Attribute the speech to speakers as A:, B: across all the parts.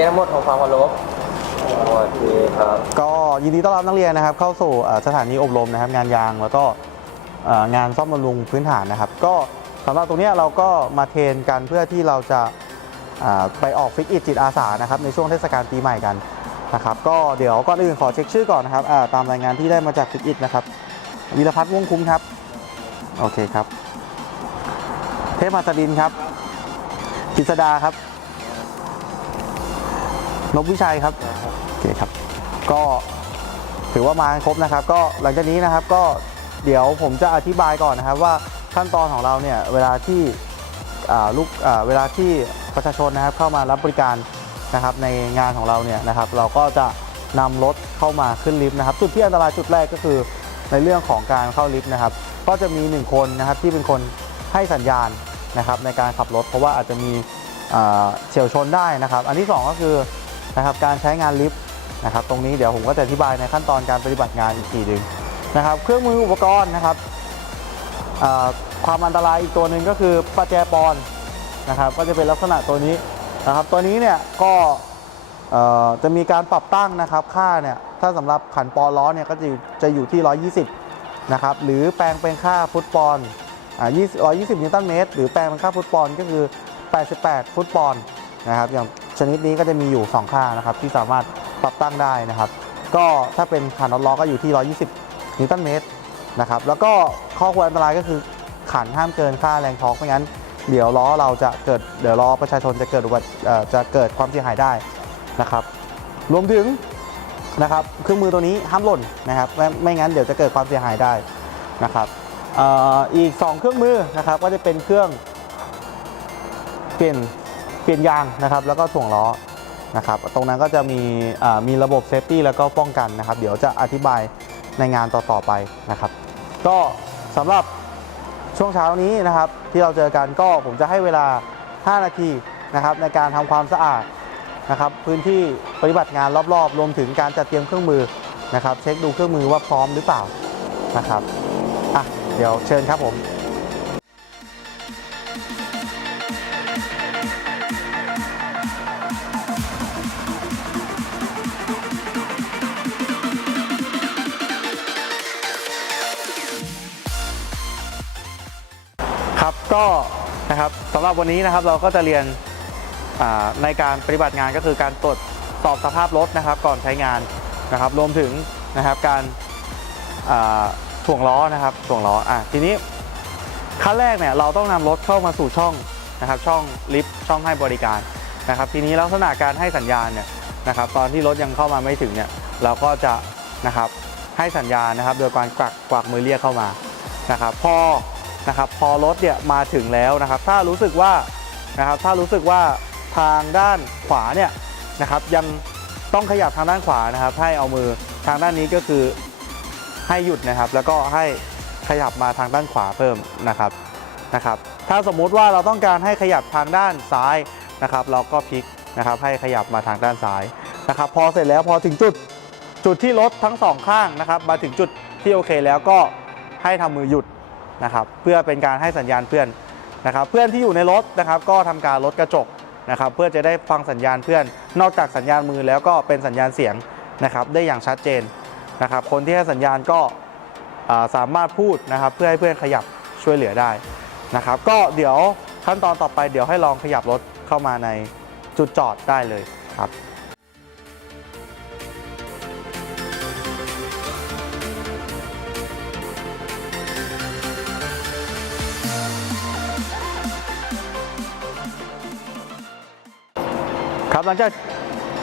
A: รียนทั้งหมดของความเคารพสวัสดีครับ
B: ก็ยินดีต้อนรับนักเรียนนะครับ เข้าสู่เอ่อสถานีอบรมนะครับ งานยางแล้วก็เอ่องานซ่อมบำรุงพื้นฐานนะครับ ก็สำหรับตรงเนี้ยเราก็มาเทรนกันเพื่อที่เราจะอ่าไปออกฟิกอิจิตอาสานะครับในช่วงเทศกาลปีใหม่กันนะครับ ก็เดี๋ยวก่อนอื่นขอเช็คชื่อก่อนนะครับอ่าตามรายงานที่ได้มาจากฟิกอินะครับวีรพัฒน์วงศ์คุ้มครับโอเคครับ เทพหัสดินครับกิษดาครับ นพวิชัยครับโอเคครับ ก็ถือว่ามาครบนะครับ ก็หลังจากนี้นะครับก็เดี๋ยวผมจะอธิบายก่อนนะครับว่าขั้นตอนของเราเนี่ยเวลาที่ลูกเวลาที่ประชาชนนะครับเข้ามารับบริการนะครับในงานของเราเนี่ยนะครับ เราก็จะนำรถเข้ามาขึ้นลิฟต์นะครับ จุดที่อันตรายจุดแรกก็คือในเรื่องของการเข้าลิฟต์นะครับ ก็จะมีหนึ่งคนนะครับที่เป็นคนให้สัญญาณนะครับในการขับรถ เพราะว่าอาจจะมีเฉียวชนได้นะครับ อันที่สองก็คือ นะครับการใช้งานลิฟต์นะครับตรงนี้เดี๋ยวผมก็จะอธิบายในขั้นตอนการปฏิบัติงานอีกทีหนึ่งนะครับเครื่องมืออุปกรณ์นะครับความอันตรายอีกตัวหนึ่งก็คือประแจปอนนะครับก็จะเป็นลักษณะตัวนี้นะครับตัวนี้เนี่ยก็จะมีการปรับตั้งนะครับค่าเนี่ยถ้าสำหรับขันปอนล้อเนี่ยก็จะอยู่จะอยู่ที่ 120นะครับหรือแปลงเป็นค่าฟุตปอนด์อ่า20 120นิวตันเมตรหรือแปลงเป็นค่าฟุตปอนก็คือ 88 ฟุตปอนนะครับอย่าง ชนิดนี้ก็จะมีอยู่2ค่านะครับที่สามารถปรับตั้งได้นะครับ ก็ถ้าเป็นขันน็อตล้อก็อยู่ที่ 120 นิวตันเมตรนะครับแล้วก็ข้อควรอันตรายก็คือขันห้ามเกินค่าแรงทอร์กไม่งั้นเดี๋ยวล้อเราจะเกิดเดี๋ยวล้อประชาชนจะเกิดอุบัติจะเกิดความเสียหายได้นะครับ รวมถึงนะครับเครื่องมือตัวนี้ห้ามหล่นนะครับไม่ไม่งั้นเดี๋ยวจะเกิดความเสียหายได้นะครับอออีก 2 เครื่องมือนะครับก็จะเป็นเครื่องเปลี่ยน เปลี่ยนยางนะครับ แล้วก็ถ่วงล้อนะครับ ตรงนั้นก็จะมีมีระบบเซฟตี้แล้วก็ป้องกันนะครับ เดี๋ยวจะอธิบายในงานต่อๆไปนะครับ ก็สำหรับช่วงเช้านี้นะครับ ที่เราเจอกันก็ผมจะให้เวลา 5 นาทีนะครับ ในการทำความสะอาดนะครับพื้นที่ปฏิบัติงานรอบๆ รวมถึงการจัดเตรียมเครื่องมือนะครับ เช็คดูเครื่องมือว่าพร้อมหรือเปล่านะครับอะเดี๋ยวเชิญครับผมำหรับวันนี้นะครับเราก็จะเรียนในการปฏิบัติงานก็คือการตรวจสอบสภาพรถนะครับ ก่อนใช้งานนะครับรวมถึงนะครับการถ่วงล้อนะครับถ่วงล้ออะทีนี้ขั้นแรกเนี่ยเราต้องนำรถเข้ามาสู่ช่องนะครับช่องลิฟต์ช่องให้บริการนะครับ ทีนี้ลักษณะการให้สัญญาณเนี่ยนะครับ ตอนที่รถยังเข้ามาไม่ถึงเนี่ยเราก็จะนะครับให้สัญญาณนะครับ โดยการกวักกวักมือเรียกเข้ามานะครับ พอ นะครับพอรถเนี่ยมาถึงแล้วนะครับถ้ารู้สึกว่านะครับถ้ารู้สึกว่าทางด้านขวาเนี่ยนะครับยังต้องขยับทางด้านขวานะครับ ให้เอามือทางด้านนี้ก็คือให้หยุดนะครับ แล้วก็ให้ขยับมาทางด้านขวาเพิ่มนะครับนะครับ ถ้าสมมุติว่าเราต้องการให้ขยับทางด้านซ้ายนะครับ เราก็พลิกนะครับให้ขยับมาทางด้านซ้ายนะครับ พอเสร็จแล้วพอถึงจุดจุดที่รถทั้งสองข้างนะครับ มาถึงจุดที่โอเคแล้วก็ให้ทำมือหยุด นะครับเพื่อเป็นการให้สัญญาณเพื่อนนะครับเพื่อนที่อยู่ในรถนะครับก็ทำการลดกระจกนะครับเพื่อจะได้ฟังสัญญาณเพื่อน นอกจากสัญญาณมือแล้วก็เป็นสัญญาณเสียงนะครับได้อย่างชัดเจนนะครับคนที่ให้สัญญาณก็สามารถพูดนะครับเพื่อให้เพื่อนขยับช่วยเหลือได้นะครับก็เดี๋ยวขั้นตอนต่อไปเดี๋ยวให้ลองขยับรถเข้ามาในจุดจอดได้เลยครับ ครับหลังจาก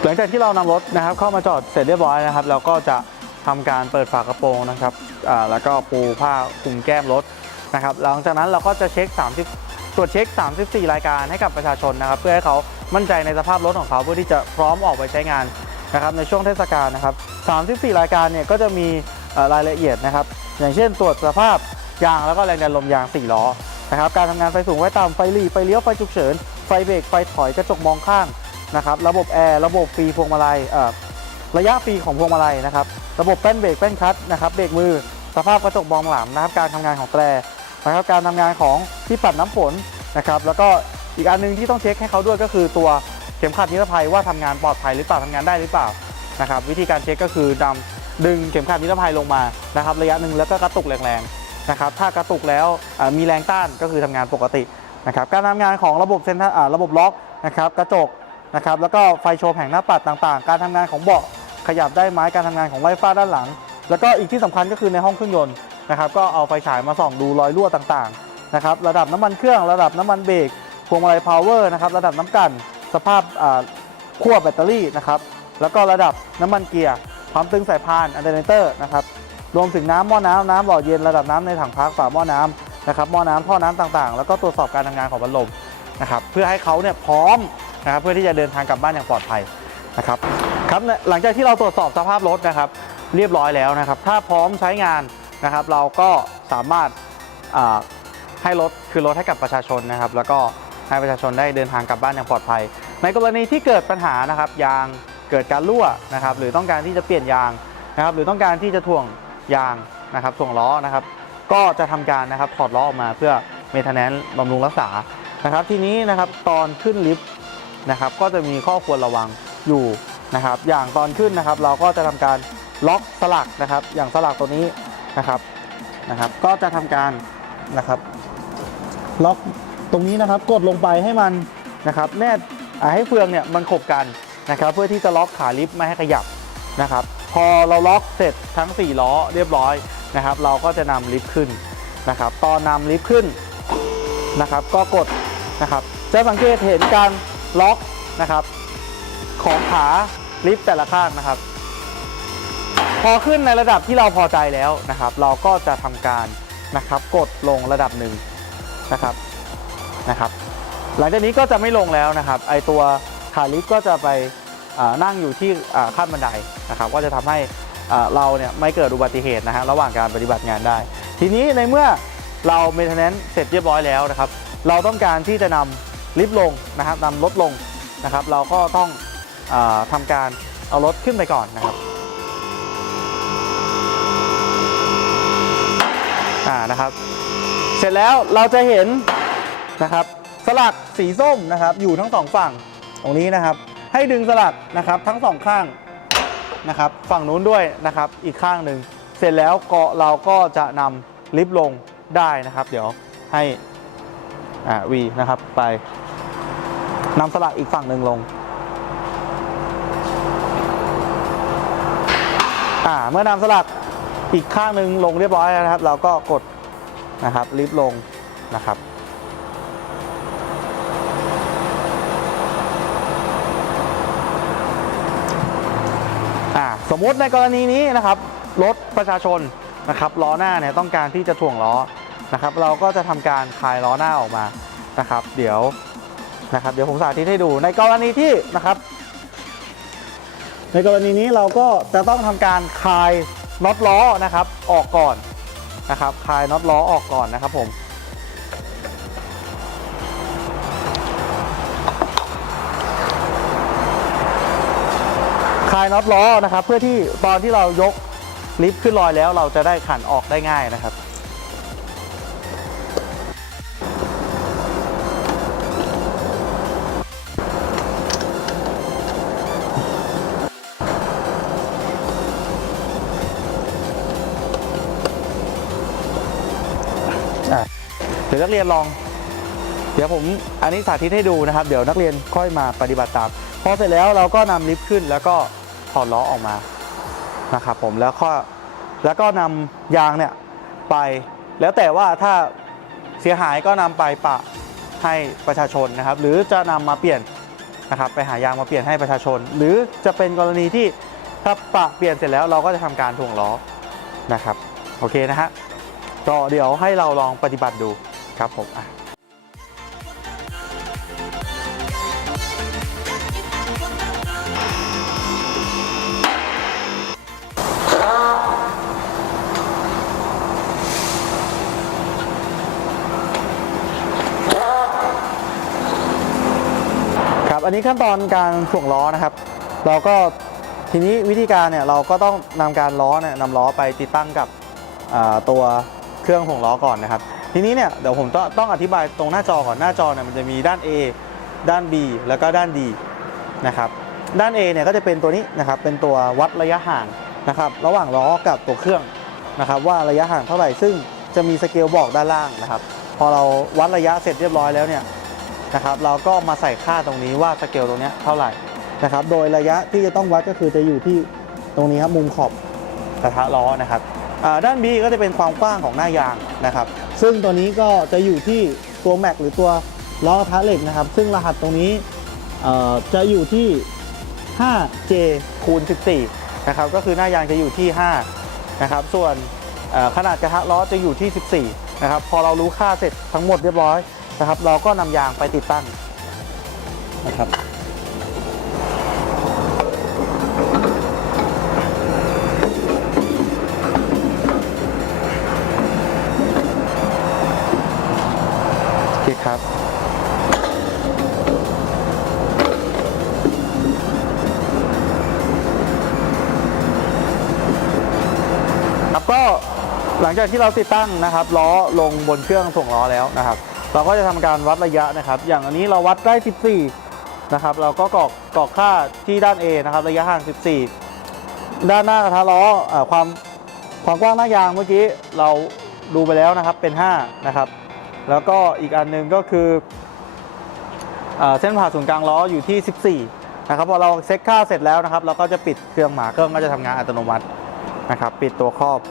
B: หลังจากที่เรานำรถนะครับเข้ามาจอดเสร็จเรียบร้อยนะครับ เราก็จะทำการเปิดฝากระโปรงนะครับอ่าแล้วก็ปูผ้าคลุมแก้มรถนะครับหลังจากนั้นเราก็จะเช็ค 30 ตรวจเช็ค 34 รายการให้กับประชาชนนะครับ เพื่อให้เขามั่นใจในสภาพรถของเขาเพื่อที่จะพร้อมออกไปใช้งานนะครับในช่วงเทศกาลนะครับ 34 รายการเนี่ยก็จะมีรายละเอียดนะครับ อย่างเช่นตรวจสภาพยางแล้วก็แรงดันลมยาง 4 ล้อนะครับ การทำงานไฟสูงไฟต่ำไฟหลีไฟเลี้ยวไฟฉุกเฉิน ไฟเบรกไฟถอยกระจกมองข้าง นะครับระบบแอร์ระบบฟรีพวงมาลัยระยะฟรีของพวงมาลัยนะครับระบบแป้นเบรกแป้นคัตนะครับเบรกมือสภาพกระจกมองหลังนะครับการทำงานของแตรนะครับการทำงานของที่ปัดน้ำฝนนะครับแล้วก็อีกอันหนึงที่ต้องเช็คให้เขาด้วยก็คือตัวเข็มขัดนิรภัยว่าทำงานปลอดภัยหรือเปล่าทำงานได้หรือเปล่านะครับวิธีการเช็คก็คือนำดึงเข็มขัดนิรภัยลงมานะครับระยะหนึ่งแล้วก็กระตุกแรงๆนะครับถ้ากระตุกแล้วมีแรงต้านก็คือทำงานปกตินะครับการทำงานของระบบเซนทรัลระบบล็อกนะครับกระจก นะครับแล้วก็ไฟโชว์แผงหน้าปัดต่างๆ การทำงานของเบาะขยับได้ไหมการทำงานของไวฟ้าด้านหลัง แล้วก็อีกที่สำคัญก็คือในห้องเครื่องยนต์นะครับก็เอาไฟฉายมาส่องดูรอยรั่วต่างๆนะครับระดับน้ำมันเครื่องระดับน้ำมันเบรกพวงมาลัยพาวเวอร์นะครับระดับน้ำกันสภาพขั้วแบตเตอรี่นะครับแล้วก็ระดับน้ำมันเกียร์ความตึงสายพานอันเดอร์เนเตอร์นะครับรวมถึงน้ำหม้อน้ำน้ำหล่อเย็นระดับน้ำในถังพักฝาหม้อน้ำนะครับหม้อน้ำท่อน้ำต่างๆ แล้วก็ตรวจสอบการทำงานของพัดลมนะครับเพื่อให้เขาเนี่ยพร้อม นะครับเพื่อที่จะเดินทางกลับบ้านอย่างปลอดภัยนะครับครับหลังจากที่เราตรวจสอบสภาพรถนะครับ เรียบร้อยแล้วนะครับ ถ้าพร้อมใช้งานนะครับ เราก็สามารถให้รถคือรถให้กับประชาชนนะครับ แล้วก็ให้ประชาชนได้เดินทางกลับบ้านอย่างปลอดภัย ในกรณีที่เกิดปัญหานะครับ ยางเกิดการรั่วนะครับ หรือต้องการที่จะเปลี่ยนยางนะครับ หรือต้องการที่จะถ่วงยางนะครับถ่วงล้อนะครับ ก็จะทำการนะครับถอดล้อออกมาเพื่อเมทแนนซ์บำรุงรักษานะครับ ทีนี้นะครับตอนขึ้นลิฟต์ นะครับก็จะมีข้อควรระวังอยู่นะครับอย่างตอนขึ้นนะครับ เราก็จะทำการล็อกสลักนะครับ อย่างสลักตัวนี้นะครับนะครับ ก็จะทำการนะครับล็อกตรงนี้นะครับกดลงไปให้มันนะครับแนบอ่าให้เฟืองเนี่ยมันขบกันนะครับ เพื่อที่จะล็อกขาลิฟต์ไม่ให้ขยับนะครับ พอเราล็อกเสร็จทั้ง 4 ล้อเรียบร้อยนะครับ เราก็จะนำลิฟต์ขึ้นนะครับตอนนำลิฟต์ขึ้นนะครับ ก็กดนะครับจะสังเกตเห็นการ ล็อกนะครับ ของขาลิฟต์แต่ละข้างนะครับ พอขึ้นในระดับที่เราพอใจแล้วนะครับ เราก็จะทำการนะครับ กดลงระดับหนึ่งนะครับนะครับ หลังจากนี้ก็จะไม่ลงแล้วนะครับ ไอตัวขาลิฟต์ก็จะไปนั่งอยู่ที่ขั้นบันไดนะครับ ก็จะทำให้เราเนี่ยไม่เกิดอุบัติเหตุนะฮะระหว่างการปฏิบัติงานได้ ทีนี้ในเมื่อเราเมนเทนแนนเสร็จเรียบร้อยแล้วนะครับ เราต้องการที่จะนำ ลิฟต์ลงนะครับนำรถลงนะครับ เราก็ต้องอาทำการเอารถขึ้นไปก่อนนะครับอ่านะครับ เสร็จแล้วเราจะเห็นนะครับสลักสีส้มนะครับ อยู่ทั้งสองฝั่งตรงนี้นะครับ ให้ดึงสลักนะครับทั้งสองข้างนะครับ ฝั่งนู้นด้วยนะครับ อีกข้างหนึ่งเสร็จแล้วเก็เราก็จะนำลิฟต์ลงได้นะครับ เดี๋ยวให้อ่าวีนะครับไป นำสลักอีกฝั่งหนึ่งลง อ่า เมื่อนำสลักอีกข้างหนึ่งลงเรียบร้อยแล้วนะครับ เราก็กดนะครับลิฟต์ลงนะครับอ่าสมมติในกรณีนี้นะครับรถประชาชนนะครับล้อหน้าเนี่ยต้องการที่จะถ่วงล้อนะครับ เราก็จะทำการคลายล้อหน้าออกมานะครับ เดี๋ยว นะครับเดี๋ยวผมสาธิตให้ดูในกรณีที่นะครับ ในกรณีนี้เราก็จะต้องทำการคลายน็อตล้อนะครับออกก่อนนะครับคลายน็อตล้อออกก่อนนะครับผมคลายน็อตล้อนะครับ เพื่อที่ตอนที่เรายกลิฟต์ขึ้นลอยแล้วเราจะได้ขันออกได้ง่ายนะครับ ดี๋ยวนักเรียนลอง เดี๋ยวผมอันนี้สาธิตให้ดูนะครับ เดี๋ยวนักเรียนค่อยมาปฏิบัติตามพอเสร็จแล้วเราก็นำลิฟต์ขึ้นแล้วก็ถอดล้อออกมานะครับผมแล้วก็แล้วก็นำยางเนี่ยไป แล้วแต่ว่าถ้าเสียหายก็นำไปปะให้ประชาชนนะครับ หรือจะนำมาเปลี่ยนนะครับไปหายางมาเปลี่ยนให้ประชาชน หรือจะเป็นกรณีที่ถ้าปะเปลี่ยนเสร็จแล้วเราก็จะทำการถ่วงล้อนะครับโอเคนะฮะก็เดี๋ยวให้เราลองปฏิบัติดู ครับผมอะครับอันนี้ขั้นตอนการถ่วงล้อนะครับ เราก็ทีนี้วิธีการเนี่ยเราก็ต้องนำการล้อเนี่ยนำล้อไปติดตั้งกับตัวเครื่องถ่วงล้อก่อนนะครับ ทีนี้เนี่ยเดี๋ยวผมต้องต้องอธิบายตรงหน้าจอก่อนหน้าจอเนี่ยมันจะมีด้าน A ด้าน B แล้วก็ด้าน D นะครับด้าน A เนี่ยก็จะเป็นตัวนี้นะครับเป็นตัววัดระยะห่างนะครับระหว่างล้อกับตัวเครื่องนะครับว่าระยะห่างเท่าไหร่ซึ่งจะมีสเกลบอกด้านล่างนะครับ พอเราวัดระยะเสร็จเรียบร้อยแล้วเนี่ยนะครับเราก็มาใส่ค่าตรงนี้ว่าสเกลตรงเนี้ยเท่าไหร่นะครับโดยระยะที่จะต้องวัดก็คือจะอยู่ที่ตรงนี้ครับมุมขอบกระทะล้อนะครับด้าน B ก็จะเป็นความกว้างของหน้ายางนะครับ ซึ่งตัวนี้ก็จะอยู่ที่ตัวแม็กหรือตัวล้อกระทะเหล็กนะครับ ซึ่งรหัสตรงนี้จะอยู่ที่ 5J คูณ14 นะครับ ก็คือหน้ายางจะอยู่ที่ 5 นะครับ ส่วนขนาดกระทะล้อจะอยู่ที่ 14 นะครับ พอเรารู้ค่าเสร็จทั้งหมดเรียบร้อยนะครับ เราก็นำยางไปติดตั้งนะครับ จากที่เราติดตั้งนะครับล้อลงบนเครื่องส่งล้อแล้วนะครับ เราก็จะทำการวัดระยะนะครับ อย่างอันนี้เราวัดได้ 14 นะครับ เราก็กรอกกรอกค่าที่ด้าน A นะครับ ระยะห่าง 14 ด้านหน้ากระทะล้ออความความกว้างหน้ายางเมื่อกี้เราดูไปแล้วนะครับเป็น 5 นะครับ แล้วก็อีกอันหนึงก็คือเอ่อเส้นผ่าศูนย์กลางล้ออยู่ที่ 14 นะครับพอเราเซ็ตค่าเสร็จแล้วนะครับ เราก็จะปิดเครื่องหมาเครื่องก็จะทำงานอัตโนมัตินะครับ ปิดตัวครอบ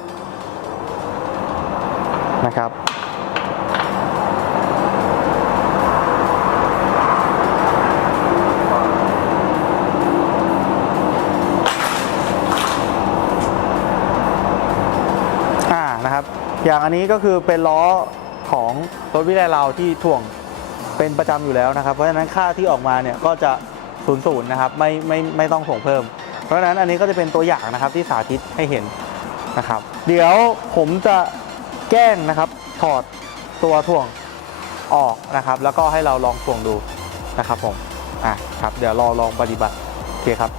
B: นะครับอ่านะครับ อย่างอันนี้ก็คือเป็นล้อของรถวิไลเราที่ถ่วงเป็นประจำอยู่แล้วนะครับ เพราะฉะนั้นค่าที่ออกมาเนี่ยก็จะศูนย์ศูนย์นะครับไม่ไม่ไม่ต้องถ่วงเพิ่ม เพราะฉะนั้นอันนี้ก็จะเป็นตัวอย่างนะครับที่สาธิตให้เห็นนะครับ เดี๋ยวผมจะ แกล้งนะครับถอดตัวถ่วงออกนะครับ แล้วก็ให้เราลองถ่วงดูนะครับผมอะครับเดี๋ยวรอลองปฏิบัติโอเคครับ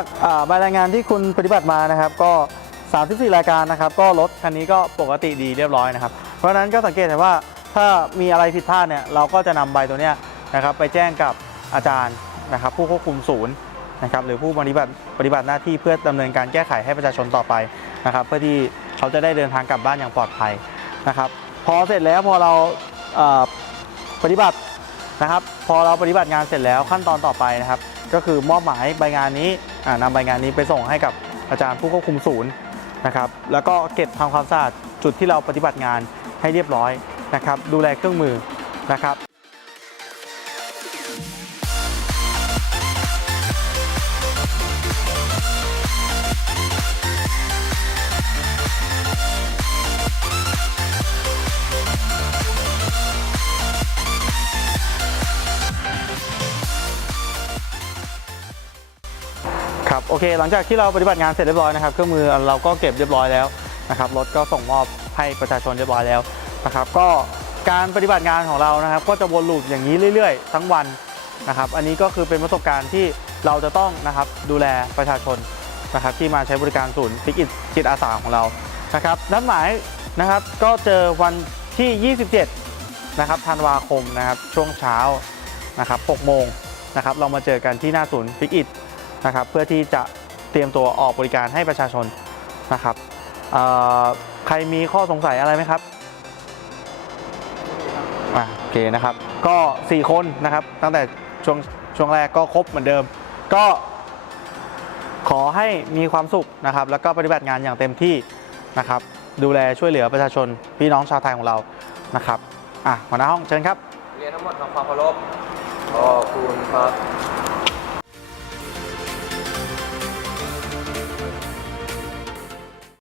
B: จากอ่าใบรายงานที่คุณปฏิบัติมานะครับก็ 34 รายการนะครับ ก็รถคันนี้ก็ปกติดีเรียบร้อยนะครับ เพราะฉะนั้นก็สังเกตเห็นว่าถ้ามีอะไรผิดพลาดเนี่ยเราก็จะนำใบตัวเนี้ยนะครับไปแจ้งกับอาจารย์นะครับผู้ควบคุมศูนย์นะครับหรือผู้ปฏิบัติปฏิบัติหน้าที่เพื่อดำเนินการแก้ไขให้ประชาชนต่อไปนะครับ เพื่อที่เขาจะได้เดินทางกลับบ้านอย่างปลอดภัยนะครับ พอเสร็จแล้วพอเราปฏิบัตินะครับ พอเราปฏิบัติงานเสร็จแล้วขั้นตอนต่อไปนะครับ ก็คือมอบหมายใบงานนี้นำนำใบงานนี้ไปส่งให้กับอาจารย์ผู้ควบคุมศูนย์นะครับแล้วก็เก็บทำความสะอาดจุดที่เราปฏิบัติงานให้เรียบร้อยนะครับดูแลเครื่องมือนะครับ โอเค หลังจากที่เราปฏิบัติงานเสร็จเรียบร้อยนะครับ เครื่องมือเราก็เก็บเรียบร้อยแล้วนะครับ รถก็ส่งมอบให้ประชาชนเรียบร้อยแล้วนะครับ ก็การปฏิบัติงานของเรานะครับ ก็จะวนลูปอย่างนี้เรื่อยๆ ทั้งวันนะครับ อันนี้ก็คือเป็นประสบการณ์ที่เราจะต้องนะครับดูแลประชาชนนะครับที่มาใช้บริการศูนย์พิกิจจิตอาสาของเรานะครับนัดหมายนะครับก็เจอวันที่ 27 นะครับธันวาคมนะครับช่วงเช้านะครับ6โมงนะครับเรามาเจอกันที่หน้าศูนย์ฟิกอิท นะครับเพื่อที่จะเตรียมตัวออกบริการให้ประชาชนนะครับใครมีข้อสงสัยอะไรไหมครับโอเคนะครับ ก็ 4 คนนะครับ ตั้งแต่ช่วงช่วงแรกก็ครบเหมือนเดิม ก็ขอให้มีความสุขนะครับ แล้วก็ปฏิบัติงานอย่างเต็มที่นะครับ ดูแลช่วยเหลือประชาชนพี่น้องชาวไทยของเรานะครับอะหัวหน้าห้องเชิญครับ
A: เรียนทั้งหมดทำความเคารพขอบคุณครับ